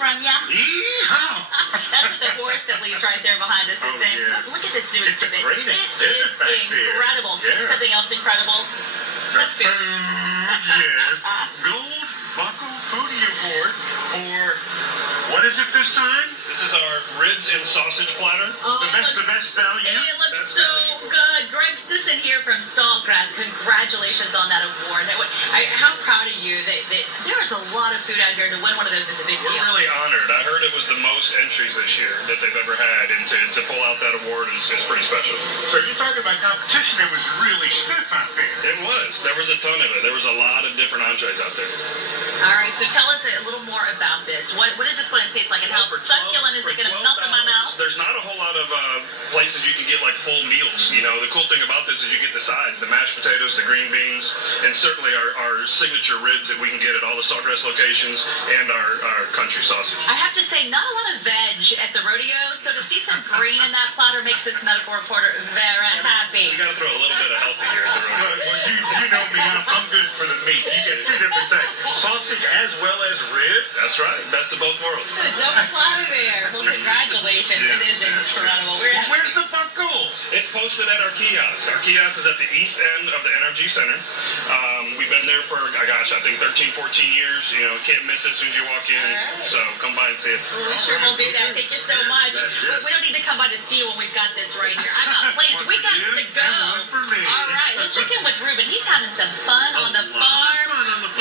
from ya. Yeehaw! That's what the horse, at least, right there behind us is saying. Yeah. Look at this new It's a exhibit. great It exhibit is back there. incredible. Yeah. Something else incredible. The food, yes. Gold Buckle Foodie Award for, what is it this time? This is our ribs and sausage platter. Oh, The best value. It looks Best so value. good. Greg Sisson here from Saltgrass. Congratulations on that award. How proud of you. There's a lot of food out here. To win one of those is a big We're deal. really honored. I heard it was the most entries this year that they've ever had, and to pull out that award is pretty special. So you're talking about competition, it was really stiff out there. It was. There was a ton of it. There was a lot of different entrees out there. All right, so tell us a little more about this. What is this going to taste like, and how succulent is it going to melt in my mouth? There's not a whole lot of places you can get like full meals. You know, the cool thing about this is you get the sides, the mashed potatoes, the green beans, and certainly our signature ribs that we can get at all the Saltgrass locations, and our country sausage. I have to say, not a lot of veg at the rodeo, so to see some green in that platter makes this medical reporter very happy. We got to throw a little bit of healthy here at the rodeo. Well, you know me, I'm good for the meat. You get two different types, sausage as well as rib. That's right. Best of both worlds. A double platter there. Well, congratulations. It is incredible. Where's the buckle? It's posted at our kiosk. Our kiosk is at the east end of the NRG Center. We've been there for, I think 13, 14 years. You know, can't miss it as soon as you walk in. All right. So come by and see us. We sure will do that. Thank you so much. We don't need to come by to see you when we've got this right here. I got plans. We got to go. And one for me. All right. Let's check in with Ruben. He's having some fun on the farm. Fun on the